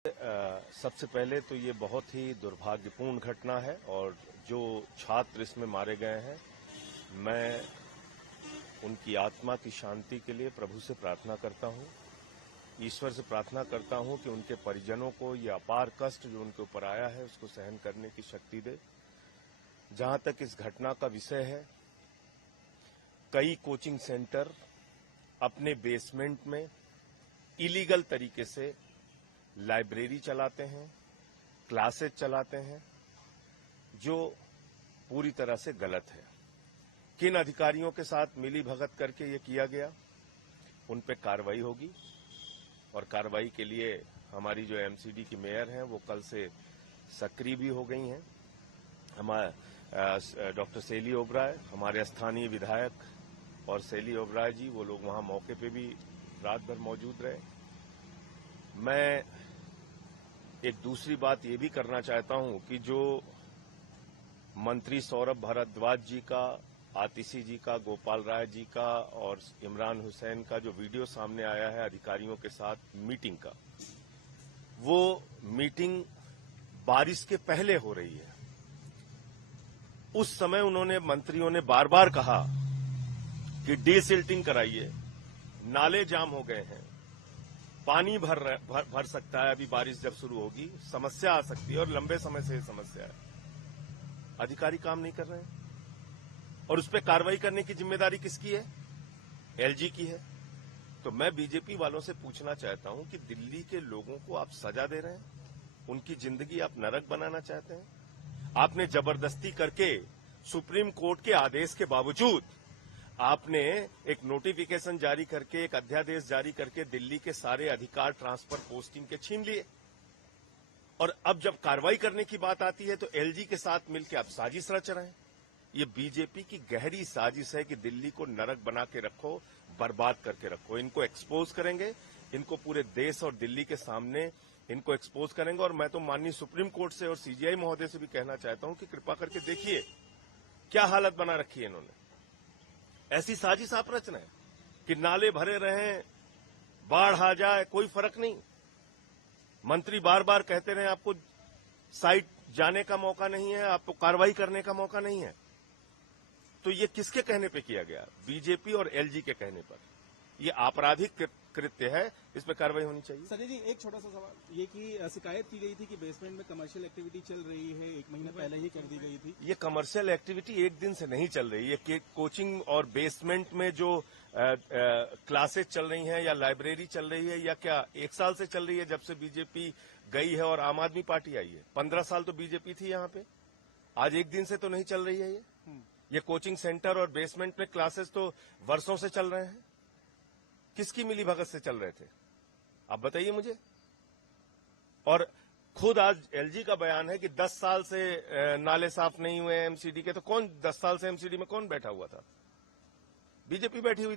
सबसे पहले तो ये बहुत ही दुर्भाग्यपूर्ण घटना है और जो छात्र इसमें मारे गए हैं, मैं उनकी आत्मा की शांति के लिए प्रभु से प्रार्थना करता हूं, ईश्वर से प्रार्थना करता हूं कि उनके परिजनों को ये अपार कष्ट जो उनके ऊपर आया है उसको सहन करने की शक्ति दे। जहां तक इस घटना का विषय है, कई कोचिंग सेंटर अपने बेसमेंट में इलीगल तरीके से लाइब्रेरी चलाते हैं, क्लासेस चलाते हैं, जो पूरी तरह से गलत है। किन अधिकारियों के साथ मिली भगत करके ये किया गया, उन पे कार्रवाई होगी और कार्रवाई के लिए हमारी जो एमसीडी की मेयर हैं वो कल से सक्रिय भी हो गई हैं। हमारे डॉक्टर सेली ओबराय, हमारे स्थानीय विधायक और सेली ओबराय जी, वो लोग वहां मौके पे भी रात भर मौजूद रहे। मैं एक दूसरी बात ये भी करना चाहता हूं कि जो मंत्री सौरभ भारद्वाज जी का, आतिशी जी का, गोपाल राय जी का और इमरान हुसैन का जो वीडियो सामने आया है अधिकारियों के साथ मीटिंग का, वो मीटिंग बारिश के पहले हो रही है। उस समय उन्होंने, मंत्रियों ने बार बार कहा कि डीसिल्टिंग कराइए, नाले जाम हो गए हैं, पानी भर सकता है, अभी बारिश जब शुरू होगी समस्या आ सकती है और लंबे समय से ये समस्या है। अधिकारी काम नहीं कर रहे हैं और उस पर कार्रवाई करने की जिम्मेदारी किसकी है? एलजी की है। तो मैं बीजेपी वालों से पूछना चाहता हूं कि दिल्ली के लोगों को आप सजा दे रहे हैं, उनकी जिंदगी आप नरक बनाना चाहते हैं। आपने जबरदस्ती करके सुप्रीम कोर्ट के आदेश के बावजूद आपने एक नोटिफिकेशन जारी करके, एक अध्यादेश जारी करके दिल्ली के सारे अधिकार ट्रांसफर पोस्टिंग के छीन लिए। और अब जब कार्रवाई करने की बात आती है तो एलजी के साथ मिलकर आप साजिश रच रहे हैं। ये बीजेपी की गहरी साजिश है कि दिल्ली को नरक बना के रखो, बर्बाद करके रखो। इनको एक्सपोज करेंगे, इनको पूरे देश और दिल्ली के सामने इनको एक्सपोज करेंगे। और मैं तो माननीय सुप्रीम कोर्ट से और सीजीआई महोदय से भी कहना चाहता हूं कि कृपा करके देखिए क्या हालत बना रखी है इन्होंने। ऐसी साजिश आप रच रहे हैं कि नाले भरे रहें, बाढ़ आ जाए, कोई फर्क नहीं। मंत्री बार बार कहते रहे आपको साइट जाने का मौका नहीं है, आपको कार्रवाई करने का मौका नहीं है। तो ये किसके कहने पे किया गया? बीजेपी और एलजी के कहने पर। ये आपराधिक कृत्य है, इस पर कार्रवाई होनी चाहिए। सर जी, एक छोटा सा सवाल ये कि शिकायत की गई थी कि बेसमेंट में कमर्शियल एक्टिविटी चल रही है, 1 महीना पहले ही कर दी गई थी। ये कमर्शियल एक्टिविटी एक दिन से नहीं चल रही है। कोचिंग और बेसमेंट में जो क्लासेस चल रही हैं या लाइब्रेरी चल रही है, या क्या 1 साल से चल रही है जब से बीजेपी गई है और आम आदमी पार्टी आई है। 15 साल तो बीजेपी थी यहाँ पे, आज एक दिन से तो नहीं चल रही है ये कोचिंग सेंटर और बेसमेंट में क्लासेस तो वर्षों से चल रहे हैं। किसकी मिली भगत से चल रहे थे, आप बताइए मुझे। और खुद आज एलजी का बयान है कि 10 साल से नाले साफ नहीं हुए एमसीडी के। तो कौन 10 साल से एमसीडी में कौन बैठा हुआ था? बीजेपी बैठी हुई